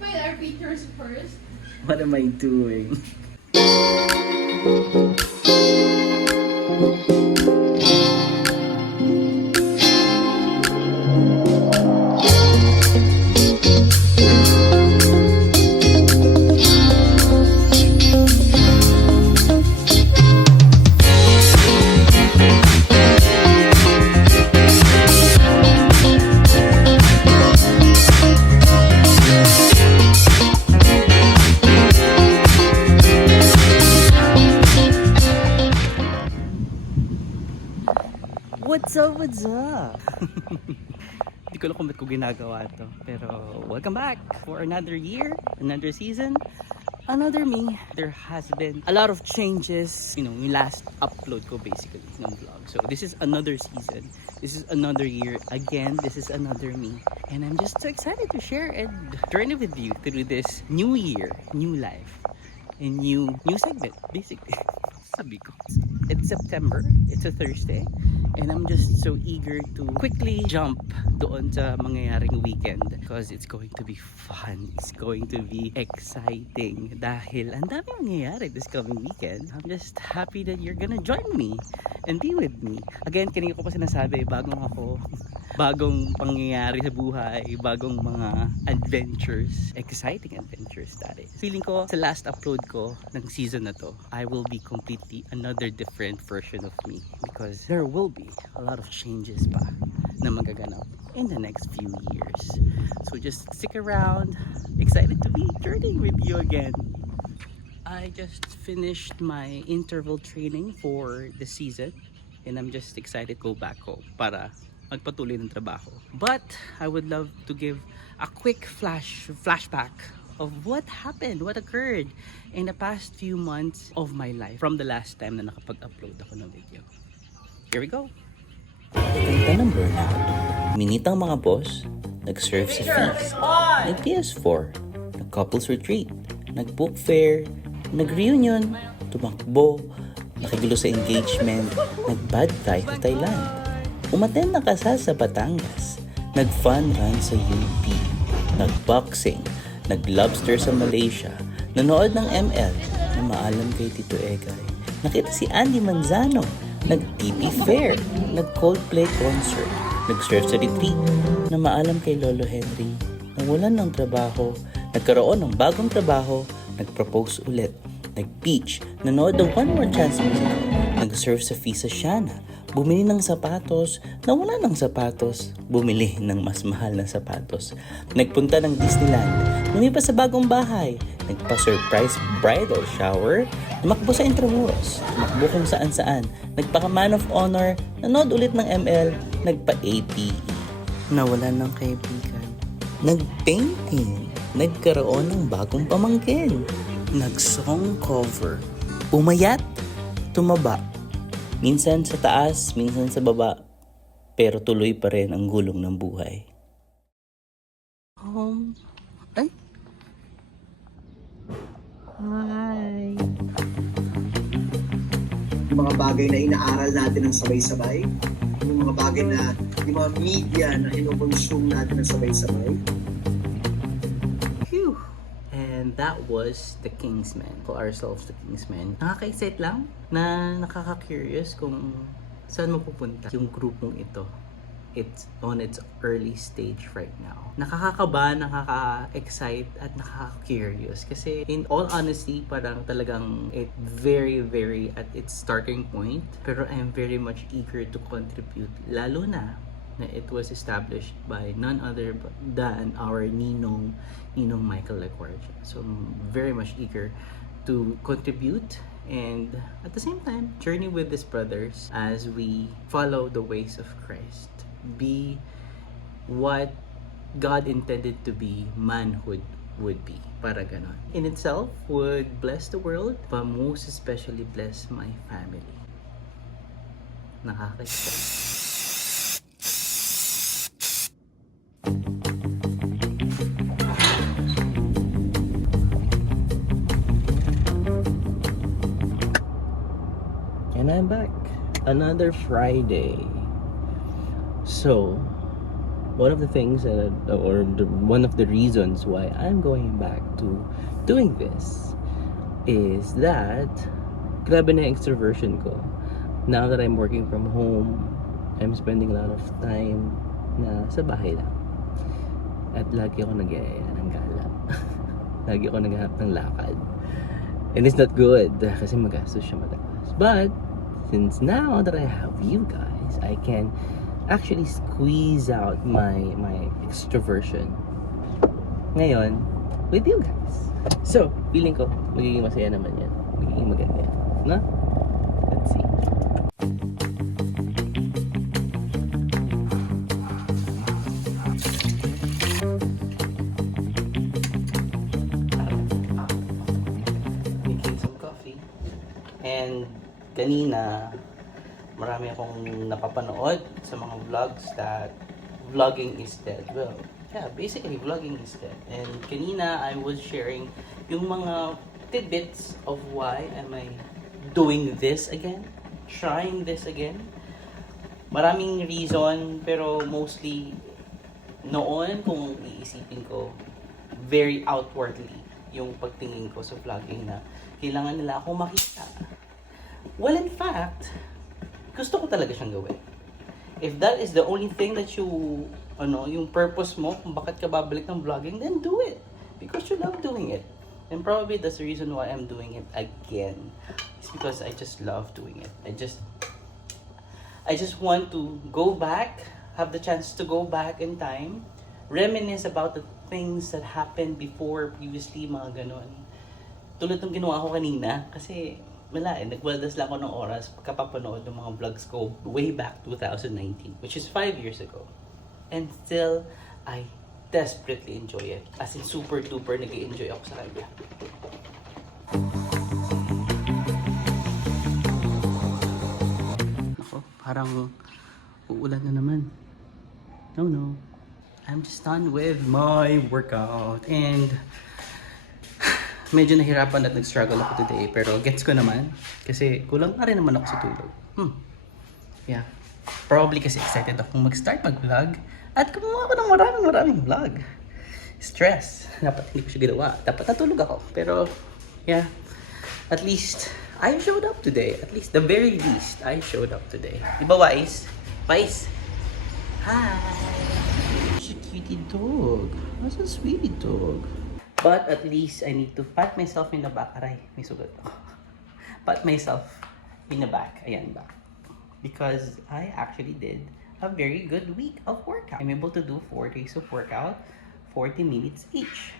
find our pictures first. What am I doing? What's up, what's up? Hindi ko alam kung ba't ko ginagawa to. Pero welcome back for another year, another season, another me. There has been a lot of changes. You know, yung last upload ko basically ng vlog. So this is another season. This is another year. Again, this is another me. And I'm just so excited to share and journey with you through this new year, new life, and new segment basically. Sabi ko. It's September, it's a Thursday, and I'm just so eager to quickly jump doon sa mangyayaring weekend because it's going to be fun, it's going to be exciting dahil ang dami mangyayari this coming weekend. I'm just happy that you're gonna join me and be with me. Again, kanina ko pa sinasabi, bagong pangyayari sa buhay, bagong mga adventures, exciting adventures that is. Feeling ko sa last upload ko ng season na to, I will be completely another different version of me because there will be a lot of changes pa na magaganap in the next few years. So just stick around, excited to be journeying with you again. I just finished my interval training for the season and I'm just excited to go back home para magpatuloy ng trabaho. But I would love to give a quick flashback of what happened, what occurred in the past few months of my life from the last time na nakapag-upload ako ng video. Here we go! Kanta ng burnout. Minitang mga boss, nag-serve sa feast, nag-PS4, nag-couples retreat, nag-book fair, nag-reunion, tumakbo, nakigulo sa engagement, nag-bad guy sa Thailand, umattend na kasal sa Batangas, nag-fun run sa UP, nag-boxing, nag-lobster sa Malaysia, nanood ng ML na maalam kay Tito Egay, nakita si Andy Manzano, nag-TP Fair, nag-Coldplay concert, nag-surf sa retreat na maalam kay Lolo Henry, nawalan ng trabaho, nagkaroon ng bagong trabaho, nag-propose ulit, nag-beach, nanood ng One More Chance musical, nag-surf sa Fisa Shana, bumili ng sapatos, nawala ng sapatos, bumili ng mas mahal na sapatos, nagpunta ng Disneyland, lumipas sa bagong bahay, nagpa-surprise bridal shower, tumakbo sa Intramuros, tumakbo kung saan-saan, nagpaka-man of honor, nanood ulit ng ML, nagpa-APE, nawalan ng kaibigan, nag-painting, nagkaroon ng bagong pamangkin, nag-song cover, umayat, tumaba, minsan sa taas, minsan sa baba, pero tuloy pa rin ang gulong ng buhay. Ay? Hi! Yung mga bagay na inaaral natin ng sabay-sabay, yung mga bagay na, yung mga media na inoconsume natin ng sabay-sabay. Phew! And that was the Kingsmen. Call ourselves the Kingsmen. Nakaka-excite lang na nakaka-curious kung saan mapupunta yung grupong ito. It's on its early stage right now. Nakakakaba, nakaka-excite at nakaka-curious kasi in all honesty, parang talagang it very at its starting point. Pero I'm very much eager to contribute, lalo na it was established by none other than our Ninong Michael Laguardia. So I'm very much eager to contribute and at the same time journey with these brothers as we follow the ways of Christ. Be what God intended to be manhood would be. Para ganon. In itself would bless the world, but most especially bless my family. Nakaka-excite. And I'm back. Another Friday. So, one of the things one of the reasons why I'm going back to doing this is that grabe na yung extroversion ko. Now that I'm working from home, I'm spending a lot of time na sa bahay lang. At lagi ako nag-iaya ng gala. Lagi ako naghahanap ng lakad. And it's not good kasi magastos siya madalas. But since now that I have you guys, I can actually squeeze out my extroversion ngayon with you guys. So, feeling ko magiging masaya naman yan. Magiging maganda yan. No? Let's see. Making some coffee. And kanina, marami akong napapanood sa mga vlogs that vlogging is dead. Well, yeah, basically vlogging is dead. And kanina I was sharing yung mga tidbits of why am I doing this again, trying this again. Maraming reason, pero mostly noon kung iisipin ko very outwardly yung pagtingin ko sa vlogging na kailangan nila akong makita. Well, in fact, gusto ko talaga siyang gawin. If that is the only thing that you, yung purpose mo kung bakit ka babalik ng vlogging, then do it. Because you love doing it. And probably that's the reason why I'm doing it again. It's because I just love doing it. I just want to go back, have the chance to go back in time, reminisce about the things that happened before, previously, mga ganon. Tulad ng ginawa ko kanina, kasi wala nagwaldas lang ako ng oras kapapanood ng mga vlogs ko way back 2019, which is 5 years ago. And still, I desperately enjoy it. As in, super duper nag-i-enjoy ako sa kanya. Ako, parang uulan na naman. No. I'm just done with my workout. And medyo nahirapan at nag-struggle ako today, pero gets ko naman kasi kulang na rin naman ako sa tulog. Yeah. Probably kasi excited akong mag-start mag-vlog at gumawa ako ng maraming vlog. Stress. Dapat hindi ko siya ginawa. Dapat natulog ako. Pero, yeah. At least, I showed up today. At least, the very least, I showed up today. Diba, Wise? Wise? Hi! She's a cutie dog. That's a sweetie dog. But at least I need to pat myself in the back. Aray, may sugat ako. Pat myself in the back. Ayan ba? Because I actually did a very good week of workout. I'm able to do 4 days of workout, 40 minutes each.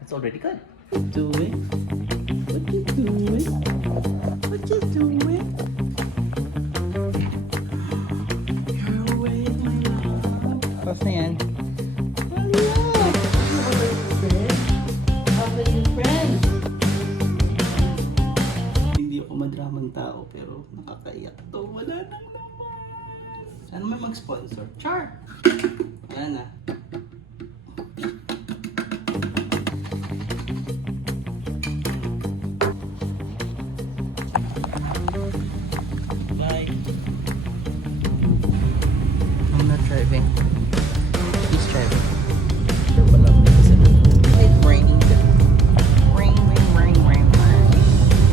That's already good. What you doing? What you doing? What you doing? You're awake, my love. Tapos na yan. Hindi ako madramang tao pero nakakaiyak to. Wala nang naman. Sana may mag-sponsor. Char! Wala na. Bye. I'm not driving. He's driving. Wala mo na kasi. It's raining. Rain.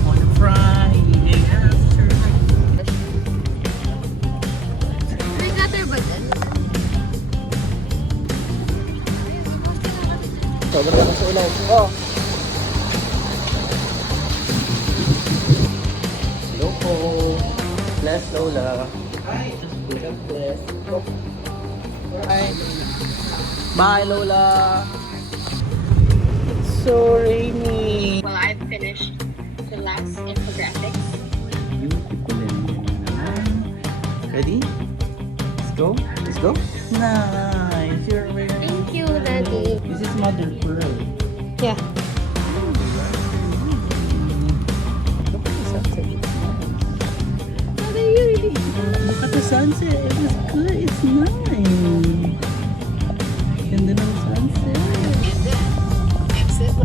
On a Friday afternoon. Nag-gutter ba dyan? Sobrang lakas sa ulan. Oh! Hello po. Bless Lola. Hi. Bless. Hi. Bye Lola. It's so rainy. Well, I've finished the last infographics. Ready? Let's go. Let's go. Nice. You're very Thank you, Daddy. This is Mother Pearl. Yeah. Look at the sunset. It's nice. Mother, you really Look at the sunset. It was good. It's nice. Ganda ng sunset. exit.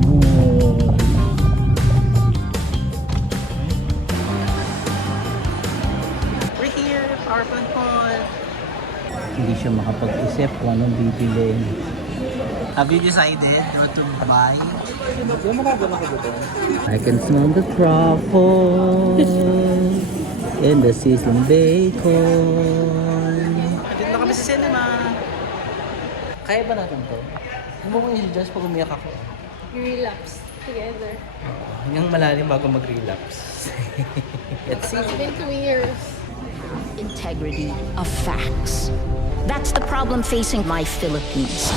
We're here. PowerPoint call. Hindi siya makapag-isip kung anong bibilin. Have you decided what to buy? I can smell the truffle and the seasoned bacon. Dito na kami sa cinema. Kaya ba natin to? Hindi mo kong i-judge pag umiyak ako. Relapse together. Hanggang malalim bago mag-relapse. Let's see. It's been 2 years. Integrity of facts. That's the problem facing my Philippines.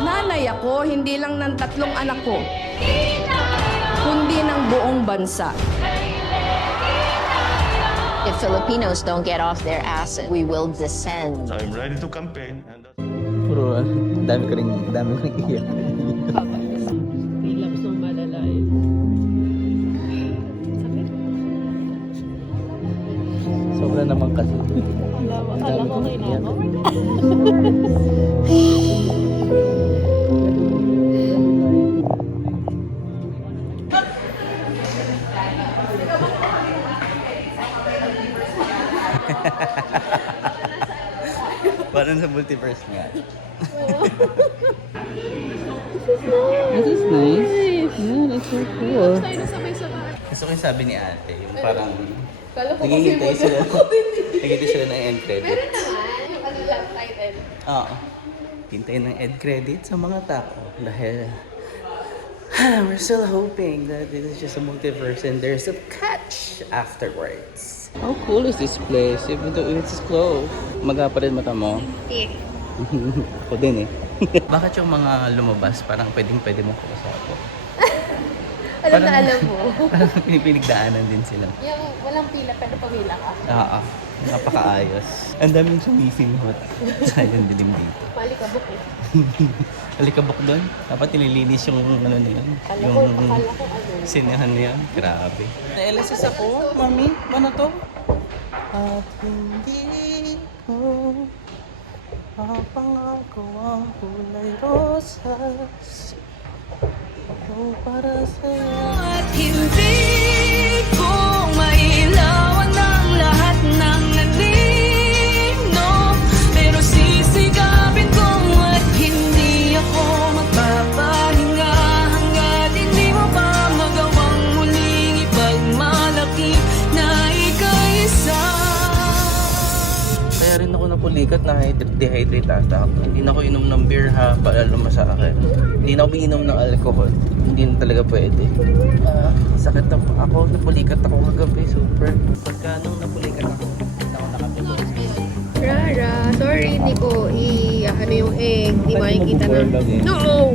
Nanay ako, hindi lang ng 3 anak ko, kundi ng buong bansa. If Filipinos don't get off their asses, we will descend. I'm ready to campaign. And Puro, dami ko rin iyak. Relapse ng malalay. Sobra naman kasi. Akala ko okay na ako. Parang sa multiverse nga. This is nice. Yeah, that's so cool. Tayo na sabay-sabay. Gusto ko yung sabi ni ate, yung parang Kala ko kasi naghihintay mo sila. Naghihintay sila ng end credit. Meron naman, yung ano lang, title. Oo. Hintay ng end credit sa mga tao dahil we're still hoping that this is just a multiverse and there's a catch afterwards. How cool is this place? Even though it's closed. Maga pa rin mata mo. Yeah. Ako din eh. Bakit yung mga lumabas parang pwedeng-pwede mo kausapin? Alam na alam mo. Parang pinigdaanan din sila. Yung walang pila pero pamila ka. Oo. Napakaayos. Ang daming sumisinghot. Sayang dilim dito. Malikabok eh. Alikabok doon. Dapat nililinis yung ano na yun. Akala ko ano. Sinehan na yan. Grabe. Na-LSS ako, mami. Ano to? At hindi ko mapangako ang kulay rosas. Ito para sa'yo. At hindi ko mailawan ang lahat ng nanino, pero sisigapin ko at hindi ako magpapahinga hanggat hindi mo pa magawang muling ipagmalaki na ika'y isa. Kaya rin ako napulikat na dehydrate ata ako. Hindi na ako inom ng beer ha, paalala sa akin. Hindi na ako umiinom ng alcohol. Hindi na talaga pwede. Sakit na ako, napulikat ako kagabi, super. Pagka nung napulikat ako, hindi na ako nakatulog. Rara, sorry, hindi ko ano yung egg. Hindi makikita na. No!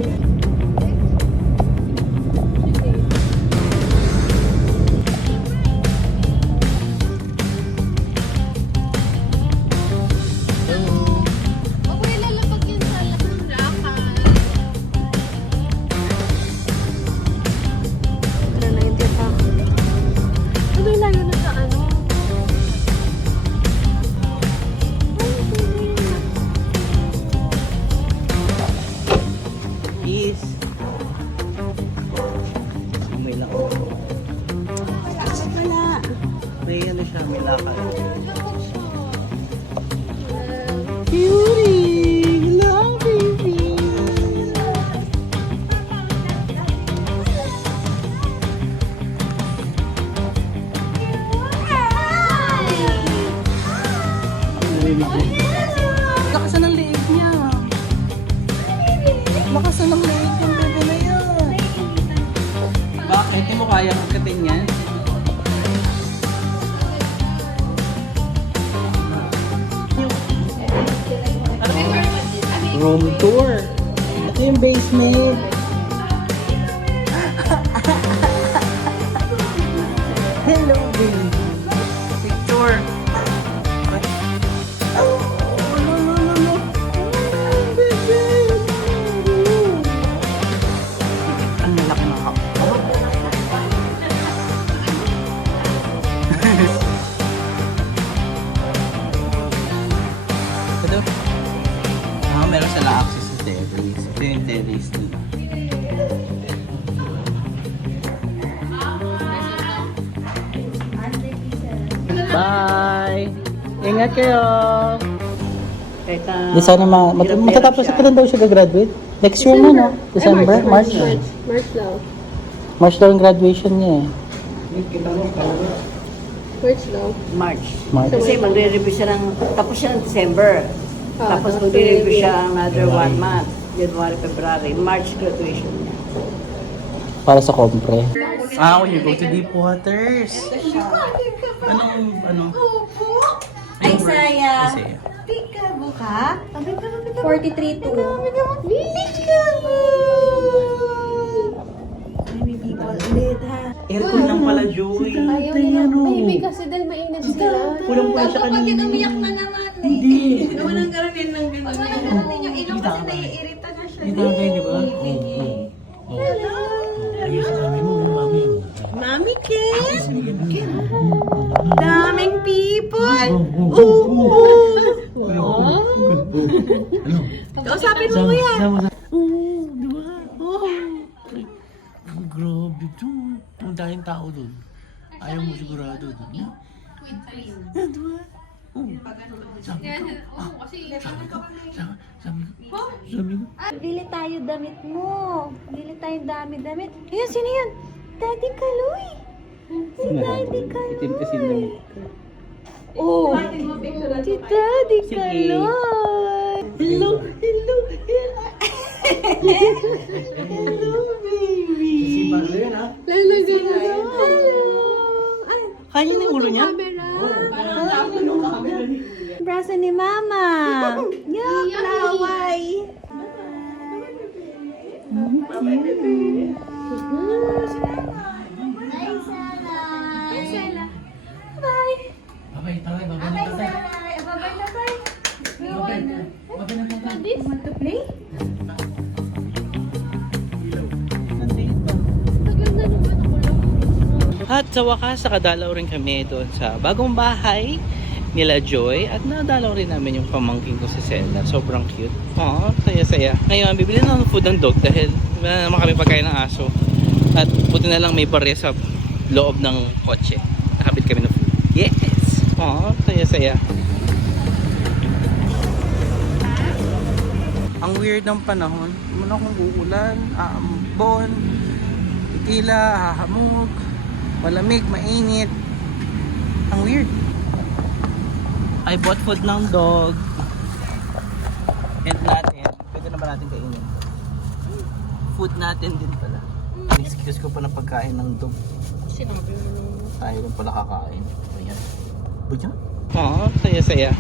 Huwag mo ilalapag yun sa lakad. Wala na yung tiyak ako. Ano yung layo na sa ano? Peace. May lakad. May ano siya, may lakad. Beauty! Love baby! Lakasan ng leeg niya. Lakasan ng leeg yung bebe na yan. Bakit? Hindi mo kaya magkatin yan? Room tour. Ito yung basement. Hello, baby. Picture. Oh, no. Baby. Ang laki ng hap. Ito. Meron sila access sa terrace. Ito yung terrace nila. Bye! Ingat kayo! Kahit Di sana matatapos pa daw siya gagraduate. Next year na, no? December? March? March daw. March daw yung graduation niya eh. March daw. March. March. Kasi magre-review siya tapos siya ng December. Tapos magre-review siya another 1 month. January, February, March graduation niya. Para sa kompre. When you go to deep waters. Anong? Ay, Saya. Saya. Peekaboo ka? 43 to. Ay, may people ulit, ha? Aircon lang pala, Joy. Baby, kasi dahil mainit sila. Kulang-kulang siya kanina. Bakit umiyak na naman? Hindi. Walang garamin ng gano'n. Walang garamin yung ilong kasi naiirita na siya. Hindi tagay, di ba? Mami Ken! Daming people! Kausapin mo yan! Grabe to. Ang daming tao doon. Ayaw mo sigurado doon. Sabi ko, Bili tayo damit mo. Bili tayo damit. Ayun, sino yun? Daddy Kaloy. Si Daddy Kaloy. Itim kasi naman. Oh, si Daddy Kaloy. Hello. Hello, baby. Lalagyan na. Ay, Kanya na yung ulo niya? braso ni Mama. Yuck, laway. babay, babay na tatay. At sa wakas, nakadalaw rin kami doon sa bagong bahay nila Joy at nadalaw rin namin yung pamangking ko si Sela. Sobrang cute. Aww, saya-saya. Ngayon, bibili na ng food ng dog dahil wala naman kami pagkain ng aso. At buti na lang may barya sa loob ng kotse. Nakabit kami ng food. Yes! Aww, saya-saya. Ang weird ng panahon. Muna kung uulan, aambon, titila, hahamog, malamig, mainit. Ang weird. I bought food ng dog. And natin. Pwede na ba natin kainin? Food natin din pala. Excuse ko pa ng pagkain ng dog. Sinabi mo nung... Tayo rin pala kakain. Ayan. Budyan? Oo, saya-saya.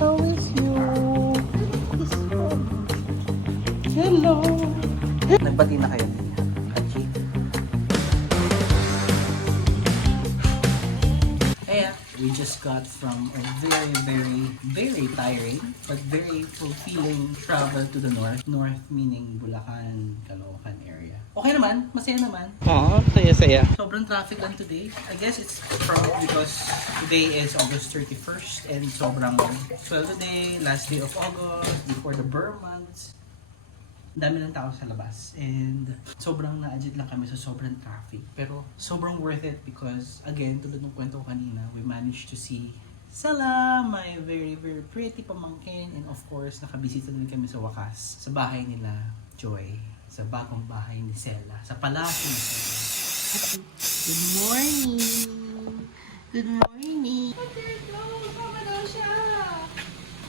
How is you? Hello! Nagbati na kayo. Kachi. We just got from a very tiring but very fulfilling travel to the north. North meaning Bulacan, Caloocan area. Okay naman, masaya naman. Oo, saya-saya. Sobrang traffic lang today. I guess it's probably because today is August 31st and sobrang swell today, last day of August, before the Burr months. Dami ng tao sa labas and sobrang na-adjust lang kami sa sobrang traffic, pero sobrang worth it because again, tulad ng kwento ko kanina, we managed to see Sela, my very pretty pamangkin, and of course nakabisita din kami sa wakas sa bahay nila Joy, sa bagong bahay ni Sela, sa palasyo ni Sela. Good morning! Good morning!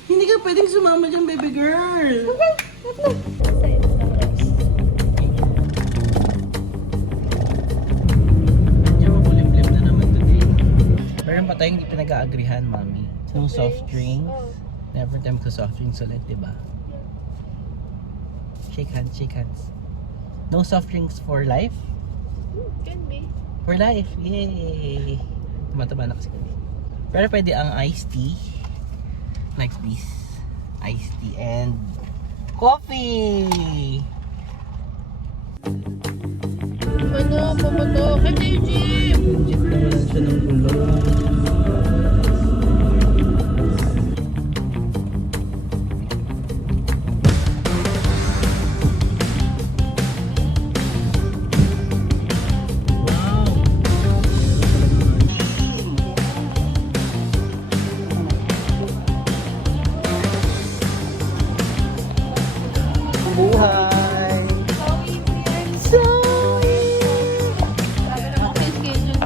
Hindi ka pwedeng sumama dyan, baby girl! Meron pa tayong hindi pinag-aagrihan, mami. No soft drinks. Never time sa soft drinks ulit, diba? Shake hands, shake hands. No soft drinks for life? Can be. For life, yay! Tumataba na kasi kami. Pero pwede ang iced tea. Next please. Iced tea and coffee! Ano, pumoto. Kaya yung gym! Jeep na wala siya ng gulong. buhay. Saan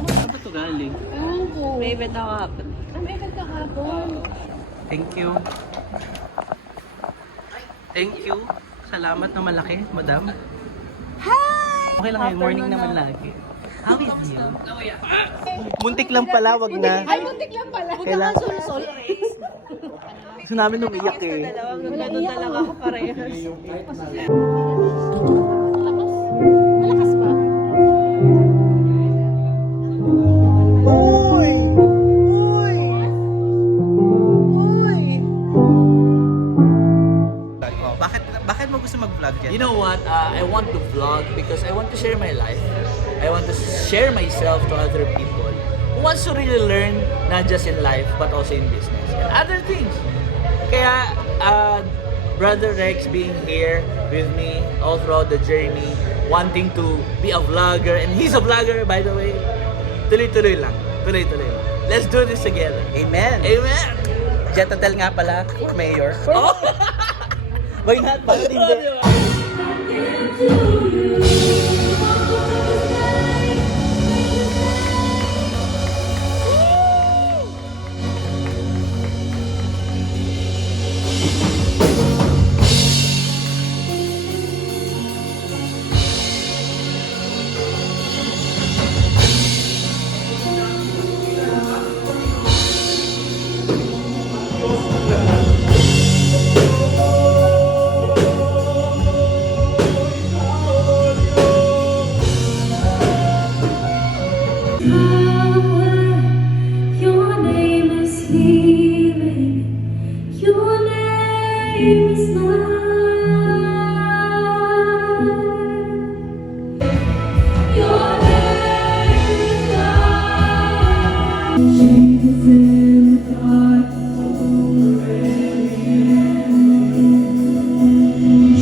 ba ito galing? May event ako hapon. Thank you. Thank you. Salamat na malaki, madam. Hi! Okay lang yun, morning naman lagi. How is you? Muntik lang pala, wag na. Ay, muntik lang pala. Kailangan. Gusto namin umiyak eh. Ganun talaga ako parehas. Malakas ba? Uy! Uy! Uy! Bakit mo gusto mag-vlog yan? You know what? I want to vlog because I want to share my life. I want to share myself to other people who wants to really learn not just in life but also in business and other things. Kaya Brother Rex being here with me all throughout the journey, wanting to be a vlogger, and he's a vlogger by the way. Tuloy-tuloy lang. Tuloy-tuloy lang. Let's do this together. Amen! Amen! Jetatel nga pala for mayor. Oh! Why not? Bakit hindi? Your name is healing. Your name is life. Your name is life. Jesus in the dark over every enemy.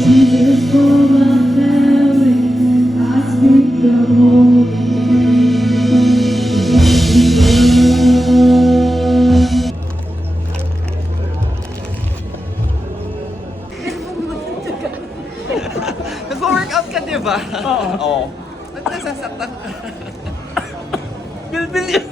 Jesus for my family. I speak the holy name. Nag-workout ka, di ba? Oo. Ba't nasasaktan ka? Bilbil yun.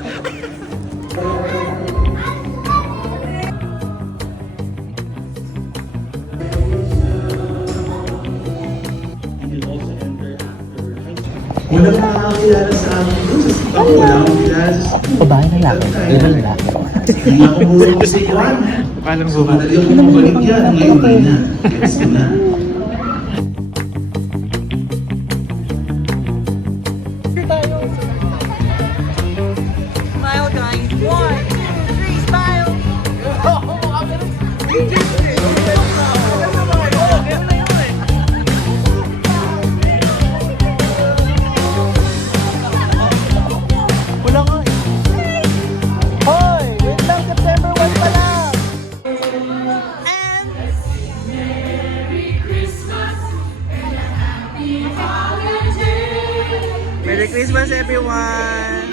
Walang makakakilala sa akin doon sa sipa ko. Wala akong kilala sa sipa. Babae na lang. Iba na lang. Hindi ako muna ko si Juan. Paano mo ba? Madali ako mabalik yan. Ngayon na. Gets ko na. Smile, guys. 1, 2, 3, smile! Wala nga eh. Hoy! Wait lang, September 1 pa lang! Merry Christmas, everyone!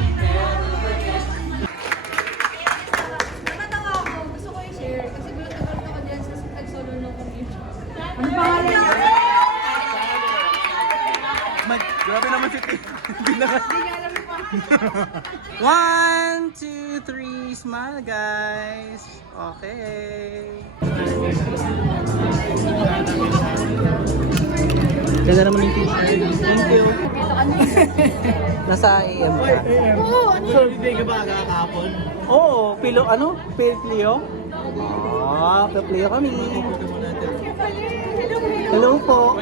Natatawa ako. Gusto ko i-share. Kasi gulat ako dyan sa nag-solo ng community. Grabe naman si Tim. Hindi naman. 1, 2, 3, smile guys. Okay. Ganda naman yung t-shirt. Thank you. Nasa AM ka? Oo, ano? So, hindi ka ba kakapon? Oo, pilo, ano? Plio? Ah, Plio kami. Hello po.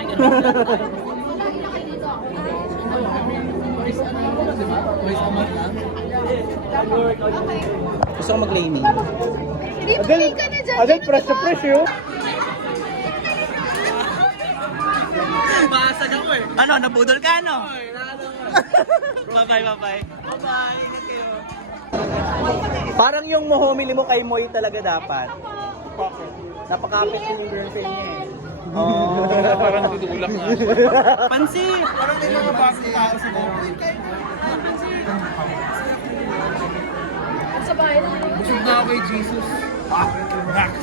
Gusto ko mag-laming. Hindi, pili ka na dyan. Adel, press to press yun. Basag ako eh. Ano, nabudol ka ano? Bye-bye, bye-bye. Bye-bye, ingat kayo. Parang yung mohomili mo kay Moy talaga dapat. Napakapit yung girlfriend niya eh. Oh, parang tutulak nga. Pansit! Parang may mga bagong tao sa Moy. Sa bahay na. Busog na ako kay Jesus. Max.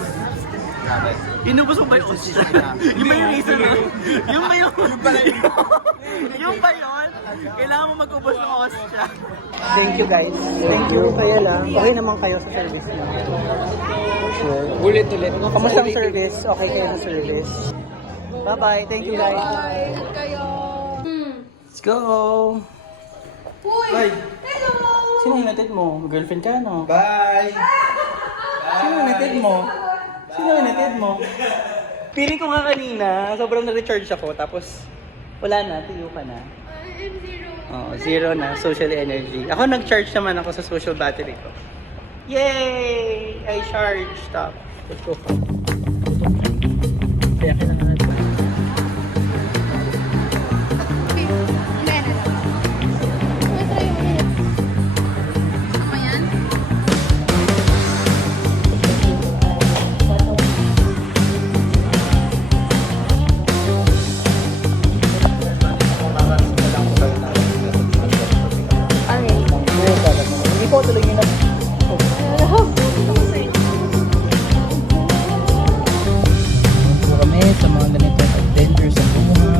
Inubos mo ba yung ostya? Yung ba yung isa na? Yung ba yung... Yung ba yun? Kailangan mo mag-ubos ng ostya. Thank you guys. Thank you. Kaya lang. Okay naman kayo sa service niyo. Sure. Ulit-ulit. Kamusta ang service? Okay kayo sa service? Bye-bye. Thank you guys. Ingat kayo. Let's go! Uy! Hello! Sino hinatid mo? Girlfriend ka, no? Bye! Sino hinatid mo? Sino hinatid mo? Feeling ko nga kanina, sobrang na-recharge ako, tapos wala na, tiyo ka na. I'm zero. Oo, zero na, social energy. Ako nag-charge naman ako sa social battery ko. Yay! I charged. Stop. Let's go. Kaya kailangan ba? Hindi po tuloy nyo na. Po kami sa mga ganitong adventure sa buhay.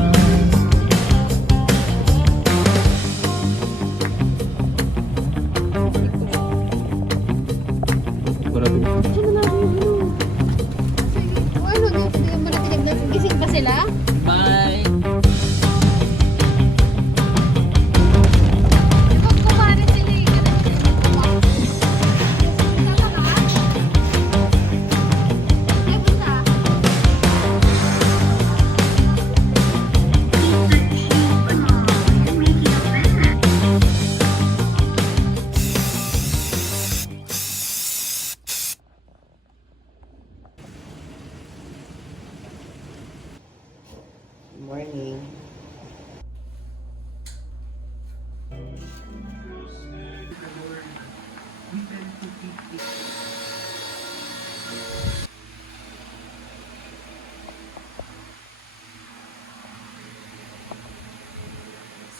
Gising pa sila? Bye! Kumarin sila eh. Good morning.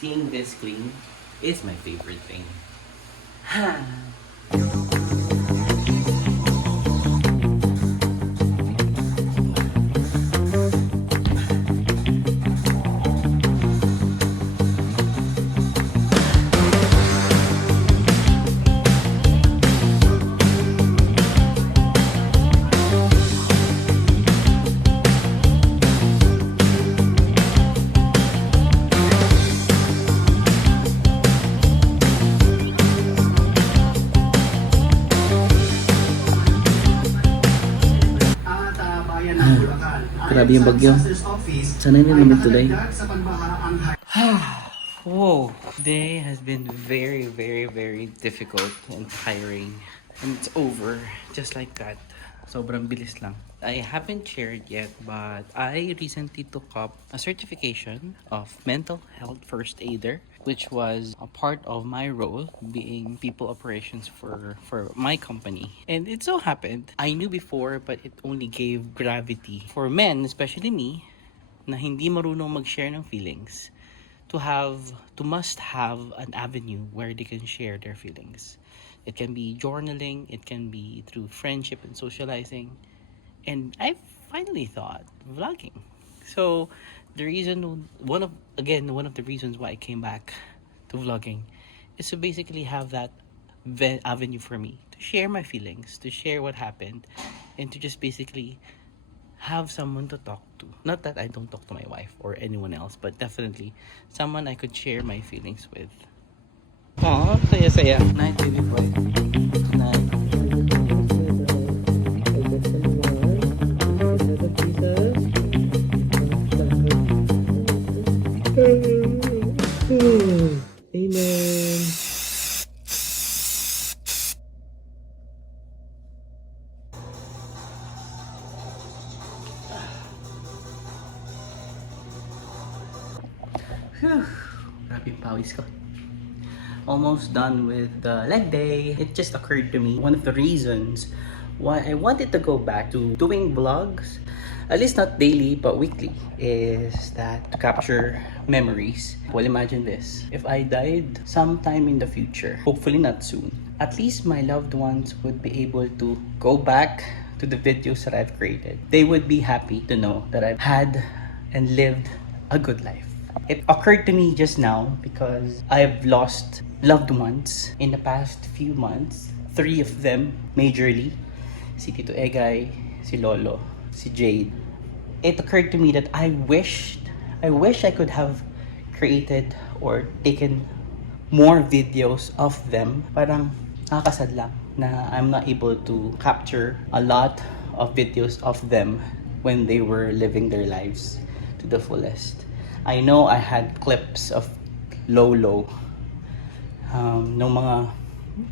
Seeing this clean is my favorite thing. Grabe yung bagyo. Sana hindi naman tuloy. Whoa. Today has been very, very, very difficult and tiring. And it's over. Just like that. Sobrang bilis lang. I haven't shared yet, but I recently took up a certification of mental health first aider, which was a part of my role being people operations for my company. And it so happened, I knew before, but it only gave gravity for men, especially me, na hindi marunong mag-share ng feelings, to must have an avenue where they can share their feelings. It can be journaling, it can be through friendship and socializing. And I finally thought vlogging. So the reason, one of the reasons why I came back to vlogging is to basically have that avenue for me to share my feelings, to share what happened, and to just basically have someone to talk to. Not that I don't talk to my wife or anyone else, but definitely someone I could share my feelings with. Aw, saya-saya. Night, baby boy. Night. Amen. Whew. Grabe yung pawis ko. Almost done with the leg day. It just occurred to me, one of the reasons why I wanted to go back to doing vlogs, at least not daily but weekly, is that to capture memories. Well, imagine this. If I died sometime in the future, hopefully not soon, at least my loved ones would be able to go back to the videos that I've created, they would be happy to know that I've had and lived a good life. It occurred to me just now because I've lost loved ones in the past few months. 3 of them majorly. Si Tito Egay, si Lolo, si Jade. It occurred to me that I wish I could have created or taken more videos of them. Parang nakakasad lang na I'm not able to capture a lot of videos of them when they were living their lives to the fullest. I know I had clips of Lolo nung mga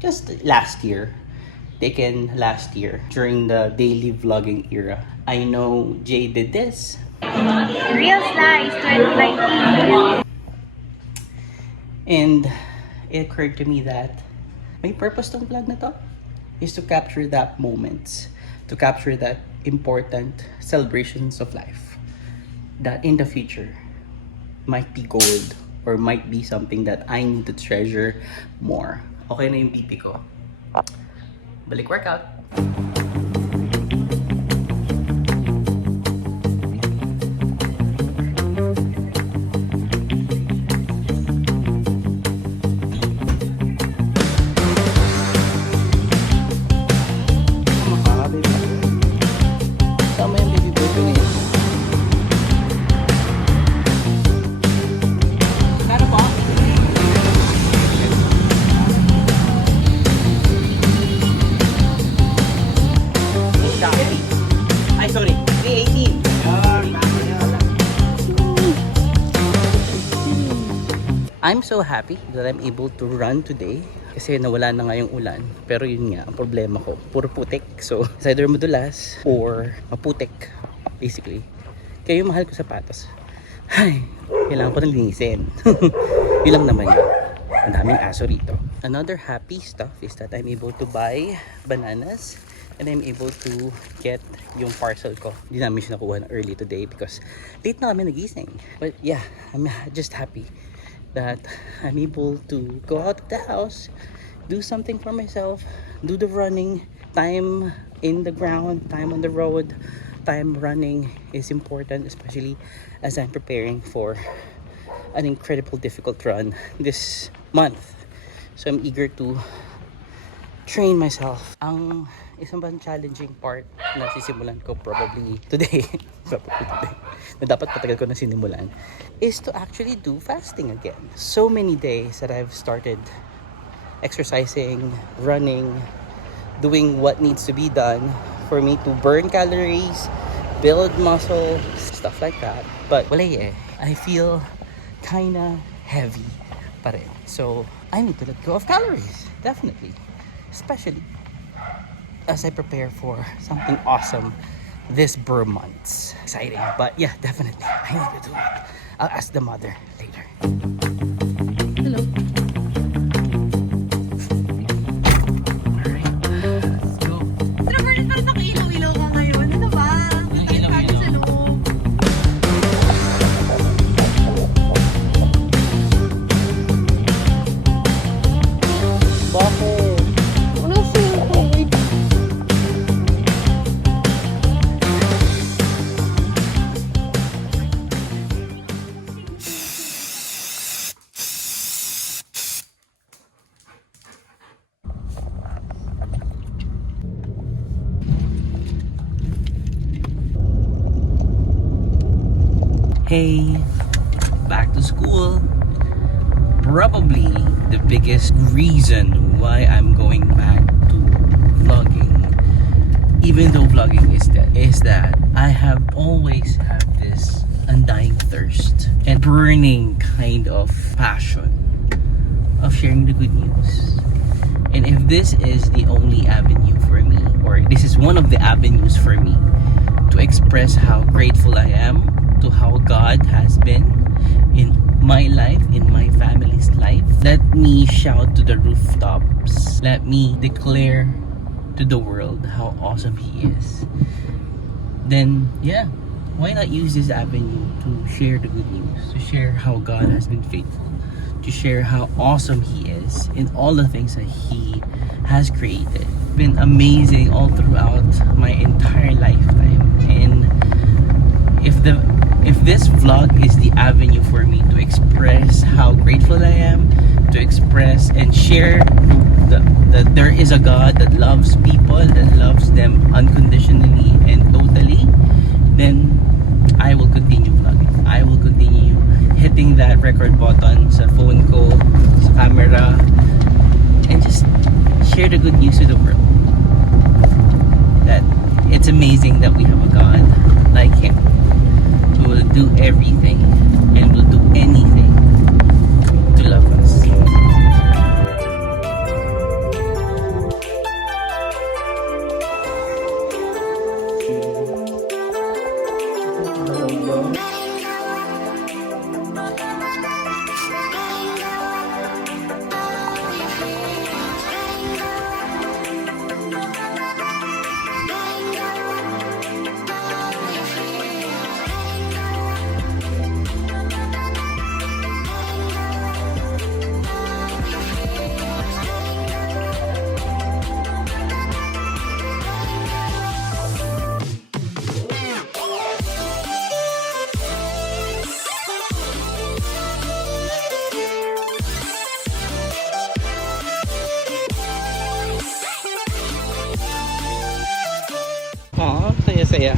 just last year, taken last year during the daily vlogging era. I know Jay did this. Real Slice 2019. And it occurred to me that may purpose tong vlog na to is to capture that moments, to capture that important celebrations of life that in the future might be gold or might be something that I need to treasure more. Okay na yung BP ko. Balik workout. Tama yung baby boy ko niya. Ano po? Ay, sorry. 318. I'm so happy that I'm able to run today kasi nawala na nga yung ulan. Pero yun nga, ang problema ko, puro putik. So, it's either madulas or maputik, basically. Kaya yung mahal ko sapatos, ay, kailangan ko nang linisin. Yun lang naman yun. Ang daming aso rito. Another happy stuff is that I'm able to buy bananas and I'm able to get yung parcel ko. Hindi namin siya nakuha na early today because late na kami nagising. But yeah, I'm just happy that I'm able to go out of the house, do something for myself, do the running. Time in the ground, time on the road, time running is important, especially as I'm preparing for an incredible difficult run this month. So I'm eager to train myself. Ang isang bang challenging part na sisimulan ko probably today na dapat patagal ko na sinimulan is to actually do fasting again. So many days that I've started exercising, running, doing what needs to be done for me to burn calories, build muscle, stuff like that. But wala eh. I feel kinda heavy pa rin. So I need to let go of calories, definitely. Especially as I prepare for something awesome this months. Exciting, but yeah, definitely I need to do it. I'll ask the mother later. Hello. Alright, let's go. Trevor, parang naka-ilaw-ilaw ka ngayon. Ano ba? Tayo kami sa loob. Bakit? Ano sa'yo ko? Wait. Hey, back to school. Probably the biggest reason why I'm going back to vlogging, even though vlogging is that I have always had this undying thirst and burning kind of passion of sharing the good news. And if this is the only avenue for me, or this is one of the avenues for me to express how grateful I am to how God has been in my life, in my family's life, let me shout to the rooftops. Let me declare to the world how awesome He is. Then, yeah, why not use this avenue to share the good news, to share how God has been faithful, to share how awesome He is in all the things that He has created. been amazing all throughout my entire lifetime. And if this vlog is the avenue for me to express how grateful I am, to express and share that there is a God that loves people, that loves them unconditionally and totally, then I will continue vlogging. I will continue hitting that record button sa phone ko, sa camera, and just share the good news to the world. That it's amazing that we have a God like Him who will do everything and will do anything to love us. Aw, saya-saya.